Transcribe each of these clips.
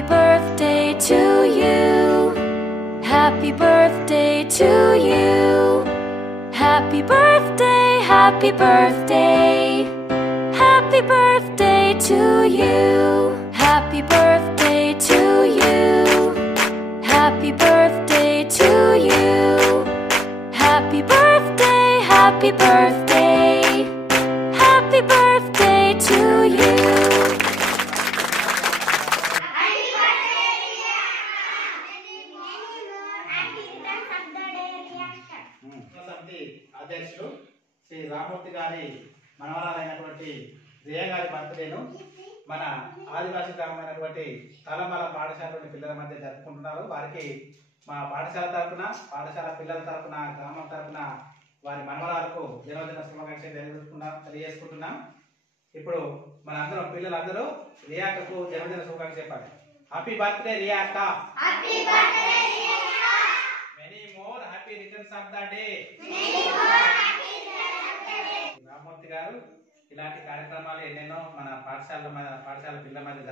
Happy birthday to you. Happy birthday to you. Happy birthday, happy birthday. Happy birthday to you. Happy birthday to you. Happy birthday to you. Happy birthday, happy birthday. Happy birthday to you. అధ్యక్షుడు శ్రీ రామూర్తి గారి మనవరాలైనటువంటి రియా గారి బర్త్డేను మన ఆదివాసీ గ్రామమైనటువంటి తలమల పాఠశాలలోని పిల్లల మధ్య జరుపుకుంటున్నారు. వారికి మా పాఠశాల తరఫున, పాఠశాల పిల్లల తరఫున, గ్రామం తరఫున వారి మనవరాలకు జన్మదిన శుభాకాంక్షలు తెలియజేసుకుంటున్నాం. ఇప్పుడు మన అందరం పిల్లలందరూ రియాకు జన్మదిన శుభాకాంక్షలు చెప్పాలి. హ్యాపీ బర్త్డే రియాక. Many more happy returns of the day. Ramurthy గారు ఇలాంటి కార్యక్రమాలు ఎన్నెన్నో మన పాఠశాల పిల్లల మధ్య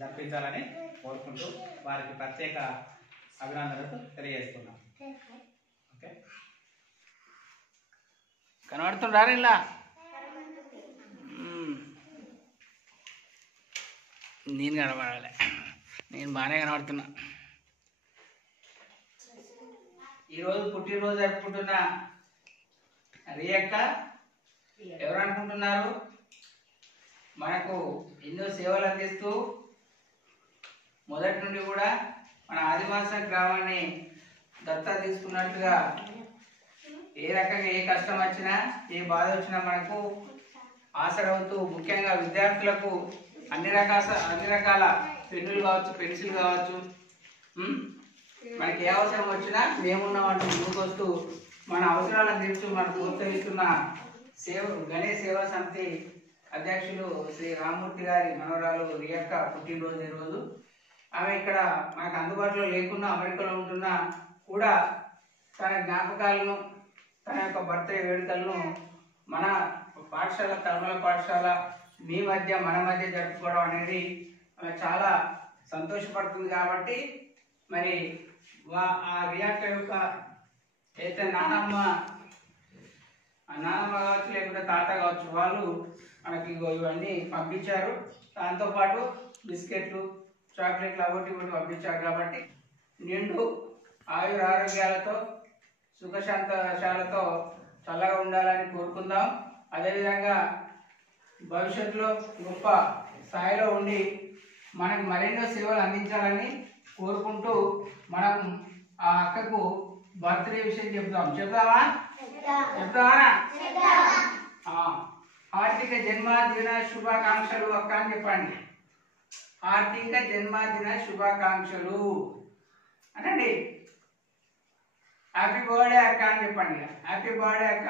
జరిపించాలని కోరుకుంటూ వారికి ప్రత్యేక అభినందనలు తెలియజేస్తున్నాం. ఓకే, కనబడుతుంటారు ఇలా. నేను కనబడాలి, నేను బాగానే కనబడుతున్నా. ఈరోజు పుట్టినరోజు జరుపుకుంటున్న రియక్క ఎవరు అనుకుంటున్నారు? మనకు ఎన్నో సేవలు అందిస్తూ మొదటి నుండి కూడా మన ఆదివాసీ గ్రామాన్ని దత్తత తీసుకున్నట్టుగా ఏ రకంగా ఏ కష్టం వచ్చినా ఏ బాధ వచ్చినా మనకు ఆసరవుతూ, ముఖ్యంగా విద్యార్థులకు అన్ని రకాల పెన్నులు కావచ్చు, పెన్సిల్ కావచ్చు, మనకి ఏ అవసరం వచ్చినా మేమున్నామంటూ ముందుకొస్తూ మన అవసరాలను తీర్చు మనం ప్రోత్సహిస్తున్న గణేష్ సేవా సమితి అధ్యక్షులు శ్రీ రామూర్తి గారి మనవరాలు రియక్క పుట్టినరోజు ఈరోజు. ఆమె ఇక్కడ మనకు అందుబాటులో లేకున్నా, అమెరికాలో ఉంటున్నా కూడా తన జ్ఞాపకాలను, తన యొక్క బర్త్డే వేడుకలను మన పాఠశాల, తలమల పాఠశాల మన మధ్య జరుపుకోవడం అనేది చాలా సంతోషపడుతుంది. కాబట్టి మరి ఆ రియాక్క యొక్క అయితే నానమ్మ కావచ్చు, లేకుంటే తాత కావచ్చు, వాళ్ళు మనకి ఇవన్నీ పంపించారు. దాంతోపాటు బిస్కెట్లు, చాక్లెట్లు అవటి ఇవన్నీ పంపించారు. కాబట్టి నిండు ఆరోగ్యాలతో సుఖశాంతశాలతో చల్లగా ఉండాలని కోరుకుందాం. అదేవిధంగా భవిష్యత్తులో గొప్ప స్థాయిలో ఉండి మనకు మరెన్నో సేవలు అందించాలని కోరుకుంటూ మనం ఆ అక్కకు బర్త్డే విషయం చెప్తామా? హార్దిక జన్మదిన శుభాకాంక్షలు అక్క అని చెప్పండి. హార్దిక జన్మదిన శుభాకాంక్షలు అనండి. హ్యాపీ బర్త్డే అక్క అని చెప్పండి. హ్యాపీ బర్త్డే అక్క.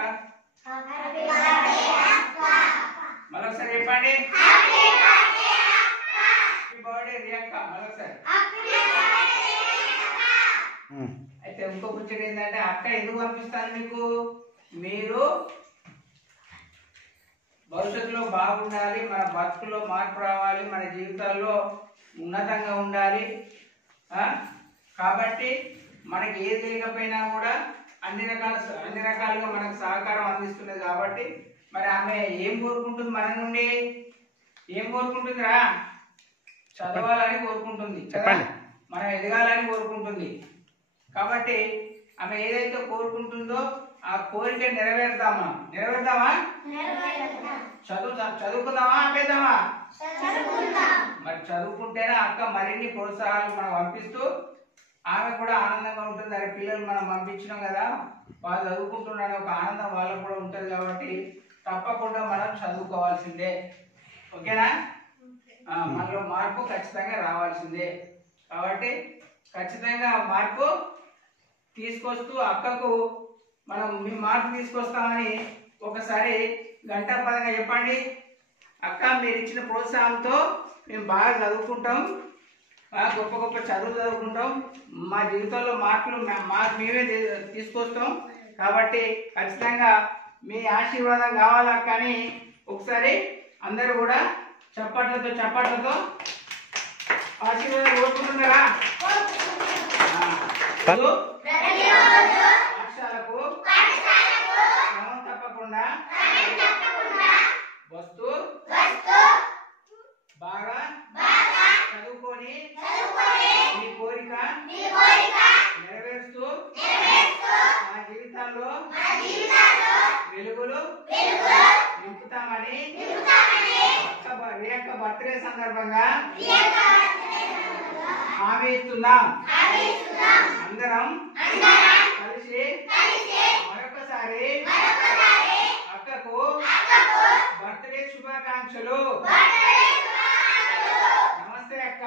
మరొకసారి చెప్పండి. హ్యాపీ బర్త్డే రియక్క. మరొకసారి. అయితే ఇంకో ముచ్చట ఏంటంటే, అక్క ఎందుకు పంపిస్తాను మీకు? మీరు భవిష్యత్తులో బాగుండాలి, మన బతుకులో మార్పు రావాలి, మన జీవితాల్లో ఉన్నతంగా ఉండాలి. కాబట్టి మనకి ఏది లేకపోయినా కూడా అన్ని రకాలుగా మనకు సహకారం అందిస్తున్నది. కాబట్టి మరి ఆమె ఏం కోరుకుంటుంది మన నుండి? ఏం కోరుకుంటుందిరా? చదవాలని కోరుకుంటుంది, మనం ఎదగాలని కోరుకుంటుంది. కాబట్టి ఆమె ఏదైతే కోరుకుంటుందో ఆ కోరిక నెరవేర్దామా? చదువుకుందామా? ఆపేద్దామా? మరి చదువుకుంటేనే అక్క మరిన్ని ప్రోత్సాహాలు మనం పంపిస్తూ ఆమె కూడా ఆనందంగా ఉంటుంది. అరే పిల్లలు మనం పంపించినాం కదా, వాళ్ళు చదువుకుంటున్నారని ఒక ఆనందం వాళ్ళకు కూడా ఉంటుంది. కాబట్టి తప్పకుండా మనం చదువుకోవాల్సిందే. ఓకేనా? మనలో మార్పు ఖచ్చితంగా రావాల్సిందే. కాబట్టి ఖచ్చితంగా మార్పు తీసుకొస్తూ అక్కకు మనం మీ మార్పు తీసుకొస్తామని ఒకసారి గంటా పదంగా చెప్పండి. అక్క మీరు ఇచ్చిన ప్రోత్సాహంతో మేము బాగా చదువుకుంటాం, గొప్ప గొప్ప చదువులు చదువుకుంటాం, మా జీవితంలో మార్పులు మేమే తీసుకొస్తాం. కాబట్టి ఖచ్చితంగా మీ ఆశీర్వాదం కావాలి అక్క అని ఒకసారి అందరూ కూడా చప్పట్లతో ఆశీర్వాదం కోరుకుంటున్నారా? పాఠశాలకు క్రమం తప్పకుండా వస్తూ బాగా చదువుకొని మీ కోరిక నెరవేరుస్తూ మా జీవితాల్లో వెలుగులు నింపుతామని రేఖ బర్త్డే సందర్భంగా హామీ ఇస్తున్నాం. అందరం కలిసి మరొకసారి అక్కకు బర్త్డే శుభాకాంక్షలు. నమస్తే అక్క.